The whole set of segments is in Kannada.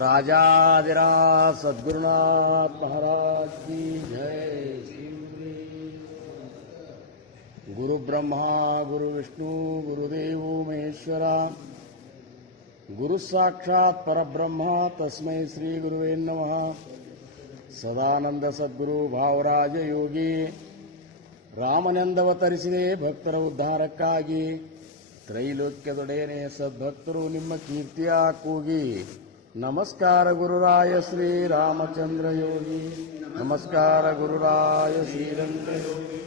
राजाधिराज सद्गुरुनाथ महाराज की जय। गुरु ब्रह्मा गुरु विष्णु गुरुदेव महेश्वरा गुरु साक्षात् परब्रह्म तस्मै श्री गुरुवे नमः। ಸದಾನಂದ ಸದ್ಗುರು ಭಾವರಾಜ ಯೋಗಿ ರಾಮನೆಂದವತರಿಸಿದೆ ಭಕ್ತರ ಉದ್ಧಾರಕ್ಕಾಗಿ, ತ್ರೈಲೋಕ್ಯದೊಡೆಯನೆ ಸದ್ಭಕ್ತರು ನಿಮ್ಮ ಕೀರ್ತಿಯ ಕೂಗಿ. ನಮಸ್ಕಾರ ಗುರುರಾಯ ಶ್ರೀ ರಾಮಚಂದ್ರ ಯೋಗಿ, ನಮಸ್ಕಾರ ಗುರುರಾಯ ಶ್ರೀರಂಗ ಯೋಗಿ.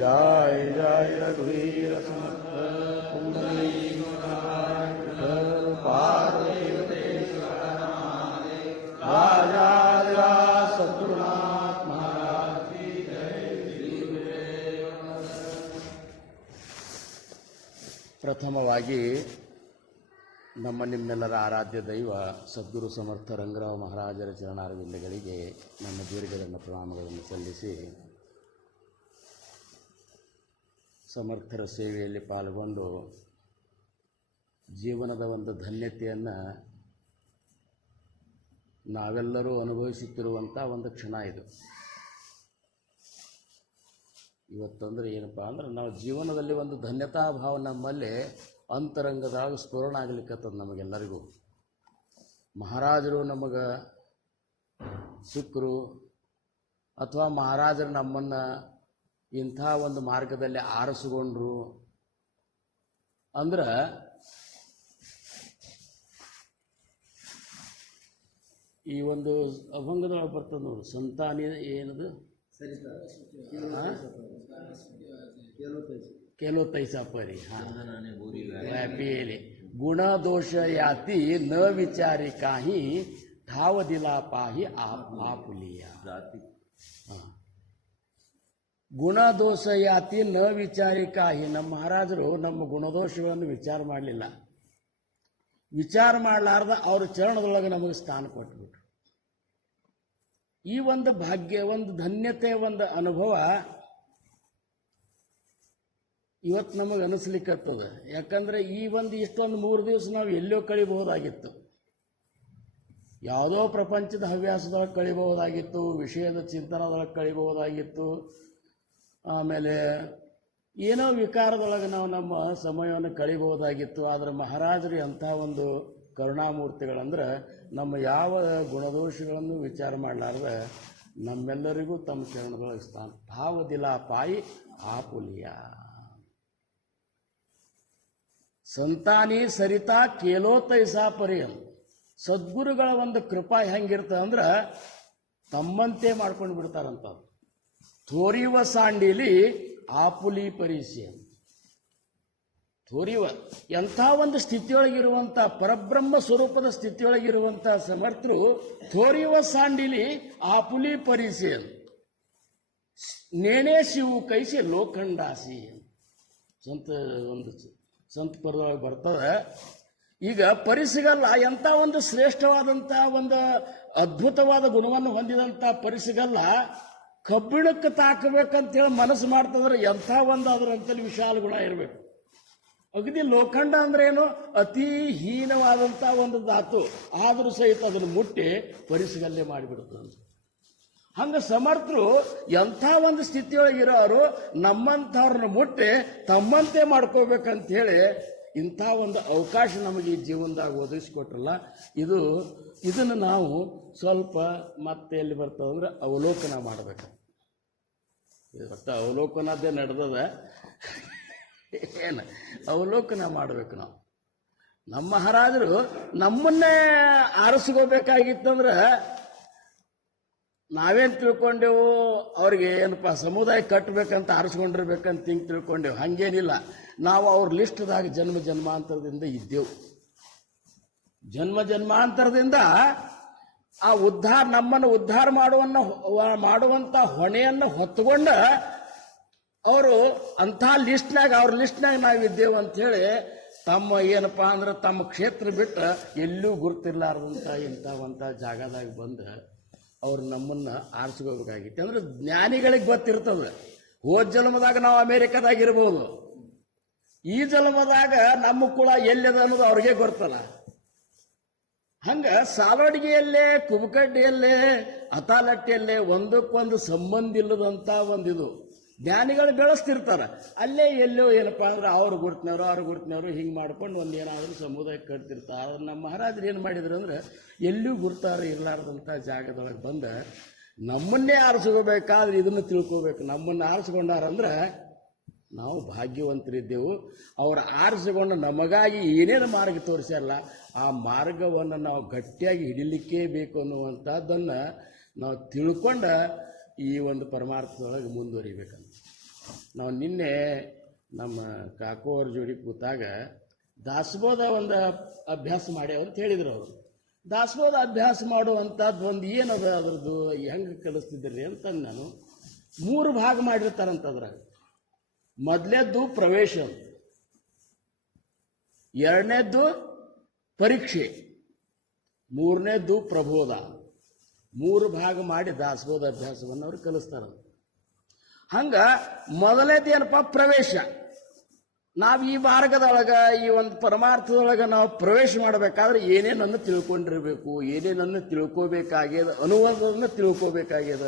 ಜಯ ಜಯ ರಘುವೀರ ಸಮರ್ಥ ರಾಜಾಧಿರಾಜ ಸದ್ಗುರುನಾಥ ಮಹಾರಾಜ ಕಿ ಜಯ. ಪ್ರಥಮವಾಗಿ ನಿಮ್ಮೆಲ್ಲರ ಆರಾಧ್ಯ ದೈವ ಸದ್ಗುರು ಸಮರ್ಥ ರಂಗರಾವ್ ಮಹಾರಾಜರ ಚರಣಾರವಿಂದಗಳಿಗೆ ನನ್ನ ದೀರ್ಘದಂಡ ಪ್ರಣಾಮಗಳನ್ನು ಸಲ್ಲಿಸಿ, ಸಮರ್ಥರ ಸೇವೆಯಲ್ಲಿ ಪಾಲ್ಗೊಂಡು ಜೀವನದ ಒಂದು ಧನ್ಯತೆಯನ್ನು ನಾವೆಲ್ಲರೂ ಅನುಭವಿಸುತ್ತಿರುವಂಥ ಒಂದು ಕ್ಷಣ ಇದು. ಇವತ್ತಂದರೆ ಏನಪ್ಪ ಅಂದ್ರೆ, ನಾವು ಜೀವನದಲ್ಲಿ ಒಂದು ಧನ್ಯತಾ ಭಾವ ನಮ್ಮಲ್ಲಿ ಅಂತರಂಗದಾಗ ಸ್ಫುರಣ ಆಗ್ಲಿಕ್ಕತ್ತದ ನಮಗೆಲ್ಲರಿಗೂ. ಮಹಾರಾಜರು ನಮಗೆ ಸಿಕ್ಕರು ಅಥವಾ ಮಹಾರಾಜರು ನಮ್ಮನ್ನು ಇಂಥ ಒಂದು ಮಾರ್ಗದಲ್ಲಿ ಆರಿಸಿಕೊಂಡ್ರು ಅಂದ್ರೆ ಈ ಒಂದು ಅಭಂಗದೊಳಗೆ ಬರ್ತದೆ ನೋಡಿ, ಸಂತಾನಿ ಏನದು ಕೆಲವು ತೈಸಾ ಪರಿ ಗುಣ ದೋಷ ಯಾತಿ ನ ವಿಚಾರಿ ಕಾಹಿ ಠಾವ ದಿಲಾ ಪಾಹಿ ಆಪುಲಿಯ. ಗುಣದೋಷ ಯಾತಿ ನ ವಿಚಾರಿ ಕಾಹಿ. ನಮ್ಮ ಮಹಾರಾಜರು ನಮ್ಮ ಗುಣದೋಷಗಳನ್ನು ವಿಚಾರ ಮಾಡಲಿಲ್ಲ. ವಿಚಾರ ಮಾಡಲಾರ್ದ ಅವ್ರ ಚರಣದೊಳಗೆ ನಮಗೆ ಸ್ಥಾನ ಕೊಟ್ಬಿಟ್ರು. ಈ ಒಂದು ಭಾಗ್ಯ, ಒಂದು ಧನ್ಯತೆ, ಒಂದು ಅನುಭವ ಇವತ್ತು ನಮಗೆ ಅನಿಸ್ಲಿಕ್ಕತ್ತದ. ಯಾಕಂದ್ರೆ ಈ ಒಂದು ಇಷ್ಟೊಂದು 3 ದಿವಸ ನಾವು ಎಲ್ಲೋ ಕಳಿಬಹುದಾಗಿತ್ತು, ಯಾವುದೋ ಪ್ರಪಂಚದ ಹವ್ಯಾಸದೊಳಗೆ ಕಳಿಬಹುದಾಗಿತ್ತು, ವಿಷಯದ ಚಿಂತನದೊಳಗೆ ಕಳಿಬಹುದಾಗಿತ್ತು, ಆಮೇಲೆ ಏನೋ ವಿಕಾರದೊಳಗೆ ನಾವು ನಮ್ಮ ಸಮಯವನ್ನು ಕಳಿಬಹುದಾಗಿತ್ತು. ಆದರೆ ಮಹಾರಾಜರು ಅಂಥ ಒಂದು ಕರುಣಾಮೂರ್ತಿಗಳಂದ್ರೆ, ನಮ್ಮ ಯಾವ ಗುಣದೋಷಗಳನ್ನು ವಿಚಾರ ಮಾಡಲಾರ್ದ ನಮ್ಮೆಲ್ಲರಿಗೂ ತಮ್ಮ ಚರಣದೊಳಗೆ ಸ್ಥಾನ. ಭಾವದಿಲ ಪಾಯಿ ಆಪುಲಿಯ. ಸಂತಾನಿ ಸರಿತಾ ಕೇಲೋ ತೈಸಾ ಪರಿಯನ್. ಸದ್ಗುರುಗಳ ಒಂದು ಕೃಪಾ ಹೆಂಗಿರ್ತದೆ ಅಂದ್ರೆ, ತಮ್ಮಂತೆ ಮಾಡ್ಕೊಂಡು ಬಿಡ್ತಾರಂತ. ಥೋರಿವ ಸಾಂಡಿಲಿ ಆಪುಲಿ ಪರಿಚಯ. ಥೋರಿವ ಎಂಥ ಒಂದು ಸ್ಥಿತಿಯೊಳಗಿರುವಂಥ ಪರಬ್ರಹ್ಮ ಸ್ವರೂಪದ ಸ್ಥಿತಿಯೊಳಗಿರುವಂಥ ಸಮರ್ಥರು ಥೋರಿವ ಸಾಂಡಿಲಿ ಆಪುಲಿ ಪರಿಚಯ. ನೇಣೆ ಶಿವು ಕೈಸಿ ಲೋಖಂಡಾಸಿ. ಸಂತ ಪರವಾಗಿ ಬರ್ತದೆ. ಈಗ ಪರಿಸಿಗಲ್ಲ ಎಂಥ ಒಂದು ಶ್ರೇಷ್ಠವಾದಂಥ ಒಂದು ಅದ್ಭುತವಾದ ಗುಣವನ್ನು ಹೊಂದಿದಂಥ ಪರಿಸಿಗಲ್ಲ ಕಬ್ಬಿಣಕ್ಕೆ ತಾಕಬೇಕಂತೇಳಿ ಮನಸ್ಸು ಮಾಡ್ತಂದ್ರೆ ಎಂಥ ಒಂದು ಅದರಂತಲ್ಲಿ ವಿಶಾಲ ಗುಣ ಇರಬೇಕು. ಅಗದಿ ಲೋಖಂಡ ಅಂದ್ರೆ ಏನು, ಅತಿ ಹೀನವಾದಂಥ ಒಂದು ಧಾತು, ಆದರೂ ಸಹಿತ ಅದನ್ನು ಮುಟ್ಟಿ ಪರಿಸಿಗಲ್ಲೇ ಮಾಡಿಬಿಡುತ್ತದೆ. ಹಂಗೆ ಸಮರ್ಥರು ಎಂಥ ಒಂದು ಸ್ಥಿತಿಯೊಳಗಿರೋರು ನಮ್ಮಂಥವ್ರನ್ನ ಮುಟ್ಟಿ ತಮ್ಮಂತೆ ಮಾಡ್ಕೋಬೇಕಂತ ಹೇಳಿ ಇಂಥ ಒಂದು ಅವಕಾಶ ನಮಗೆ ಈ ಜೀವನದಾಗ ಒದಗಿಸ್ಕೊಟ್ರಲ್ಲ. ಇದನ್ನು ನಾವು ಸ್ವಲ್ಪ ಮತ್ತೆ ಎಲ್ಲಿ ಬರ್ತದಂದ್ರೆ ಅವಲೋಕನ ಮಾಡಬೇಕು. ಇವತ್ತು ಅವಲೋಕನದೇ ನಡೆದದ, ಏನು ಅವಲೋಕನ ಮಾಡಬೇಕು ನಾವು. ನಮ್ಮ ಮಹಾರಾಜರು ನಮ್ಮನ್ನೇ ಆರಿಸ್ಕೋಬೇಕಾಗಿತ್ತಂದ್ರೆ ನಾವೇನು ತಿಳ್ಕೊಂಡೆವು, ಅವ್ರಿಗೆ ಏನಪ್ಪ ಸಮುದಾಯ ಕಟ್ಟಬೇಕಂತ ಆರಿಸ್ಕೊಂಡಿರ್ಬೇಕಂತ ಹಿಂಗೆ ತಿಳ್ಕೊಂಡೆವು. ಹಾಗೇನಿಲ್ಲ. ನಾವು ಅವ್ರ ಲಿಸ್ಟ್ದಾಗ ಜನ್ಮ ಜನ್ಮಾಂತರದಿಂದ ಇದ್ದೆವು. ಜನ್ಮ ಜನ್ಮಾಂತರದಿಂದ ಆ ನಮ್ಮನ್ನು ಉದ್ಧಾರ ಮಾಡುವಂಥ ಹೊಣೆಯನ್ನು ಹೊತ್ತುಕೊಂಡ ಅವರು ಅಂಥ ಲಿಸ್ಟ್ನಾಗ, ಅವ್ರ ಲಿಸ್ಟ್ನಾಗ ನಾವಿದ್ದೇವು ಅಂಥೇಳಿ ತಮ್ಮ ಏನಪ್ಪ ಅಂದ್ರೆ ತಮ್ಮ ಕ್ಷೇತ್ರ ಬಿಟ್ಟು ಎಲ್ಲೂ ಗುರುತಿರ್ಲಾರ್ದಂಥ ಇಂಥವಂಥ ಜಾಗದಾಗ ಬಂದು ಅವ್ರು ನಮ್ಮನ್ನು ಆರಿಸ್ಕೋಬೇಕಾಗಿತ್ತು. ಅಂದ್ರೆ ಜ್ಞಾನಿಗಳಿಗೆ ಗೊತ್ತಿರ್ತದೆ, ಹೋದ ಜನ್ಮದಾಗ ನಾವು ಅಮೇರಿಕಾದಾಗ ಇರ್ಬೋದು, ಈ ಜನ್ಮದಾಗ ನಮ್ಮ ಕುಳ ಎಲ್ಲಿದೆ ಅನ್ನೋದು ಅವ್ರಿಗೆ ಗೊತ್ತಲ್ಲ. ಹಂಗ ಸಾಲೋಡಿಗೆಯಲ್ಲೇ ಕುಬಕಡ್ಡಿಯಲ್ಲೇ ಅತಾಲಟ್ಟಿಯಲ್ಲೇ ಒಂದಕ್ಕೊಂದು ಸಂಬಂಧ ಇಲ್ಲದಂತ ಒಂದಿದು ಜ್ಞಾನಿಗಳು ಬೆಳೆಸ್ತಿರ್ತಾರ. ಅಲ್ಲೇ ಎಲ್ಲೋ ಏನಪ್ಪಾ ಅಂದ್ರೆ ಅವ್ರು ಗುರ್ತನವ್ರು ಹಿಂಗೆ ಮಾಡ್ಕೊಂಡು ಒಂದೇನಾದ್ರೂ ಸಮುದಾಯ ಕಟ್ತಿರ್ತಾರೆ. ನಮ್ಮ ಮಹಾರಾಜರು ಏನು ಮಾಡಿದ್ರು ಅಂದ್ರೆ ಎಲ್ಲೂ ಗುರ್ತಾರ ಇರ್ಲಾರ್ದಂಥ ಜಾಗದೊಳಗೆ ಬಂದ ನಮ್ಮನ್ನೇ ಆರಿಸ್ಕೋಬೇಕಾದ್ರೆ ಇದನ್ನು ತಿಳ್ಕೋಬೇಕು. ನಮ್ಮನ್ನು ಆರಿಸ್ಕೊಂಡಾರಂದ್ರೆ ನಾವು ಭಾಗ್ಯವಂತರಿದ್ದೆವು. ಅವ್ರು ಆರಿಸಿಕೊಂಡು ನಮಗಾಗಿ ಏನೇನು ಮಾರ್ಗ ತೋರಿಸಲ್ಲ ಆ ಮಾರ್ಗವನ್ನು ನಾವು ಗಟ್ಟಿಯಾಗಿ ಹಿಡಿಲಿಕ್ಕೇ ಬೇಕು ಅನ್ನುವಂಥದ್ದನ್ನು ನಾವು ತಿಳ್ಕೊಂಡ ಈ ಒಂದು ಪರಮಾರ್ಥದೊಳಗೆ ಮುಂದುವರಿಬೇಕಂತ. ನಾವು ನಿನ್ನೆ ನಮ್ಮ ಕಾಕು ಅವ್ರ ಜೋಡಿ ಕೂತಾಗ ದಾಸಬೋಧ ಒಂದು ಅಭ್ಯಾಸ ಮಾಡ್ಯಾವ ಅಂತ ಹೇಳಿದ್ರು ಅವರು. ದಾಸಬೋಧ ಅಭ್ಯಾಸ ಮಾಡುವಂಥದ್ದು ಒಂದು ಏನದ ಅದ್ರದ್ದು ಹೆಂಗೆ ಕಲಿಸ್ತಿದ್ರಿ ಅಂತ ನಾನು 3 ಭಾಗ ಮಾಡಿರ್ತಾರಂತ. ಅದ್ರಾಗ ಮೊದಲೇದ್ದು ಪ್ರವೇಶ, ಎರಡನೇದ್ದು ಪರೀಕ್ಷೆ, ಮೂರನೇದ್ದು ಪ್ರಬೋಧ. 3 ಭಾಗ ಮಾಡಿ ದಾಸಬೋಧ ಅಭ್ಯಾಸವನ್ನು ಅವ್ರು ಕಲಿಸ್ತಾರ. ಹಂಗ ಮೊದಲನೇದು ಏನಪ್ಪ ಪ್ರವೇಶ. ನಾವು ಈ ಮಾರ್ಗದೊಳಗ ಈ ಒಂದು ಪರಮಾರ್ಥದೊಳಗೆ ನಾವು ಪ್ರವೇಶ ಮಾಡಬೇಕಾದ್ರೆ ಏನೇನನ್ನು ತಿಳ್ಕೊಂಡಿರ್ಬೇಕು, ಏನೇನನ್ನು ತಿಳ್ಕೋಬೇಕಾಗ್ಯದ ಅನ್ನುವುದನ್ನು ತಿಳ್ಕೋಬೇಕಾಗ್ಯದ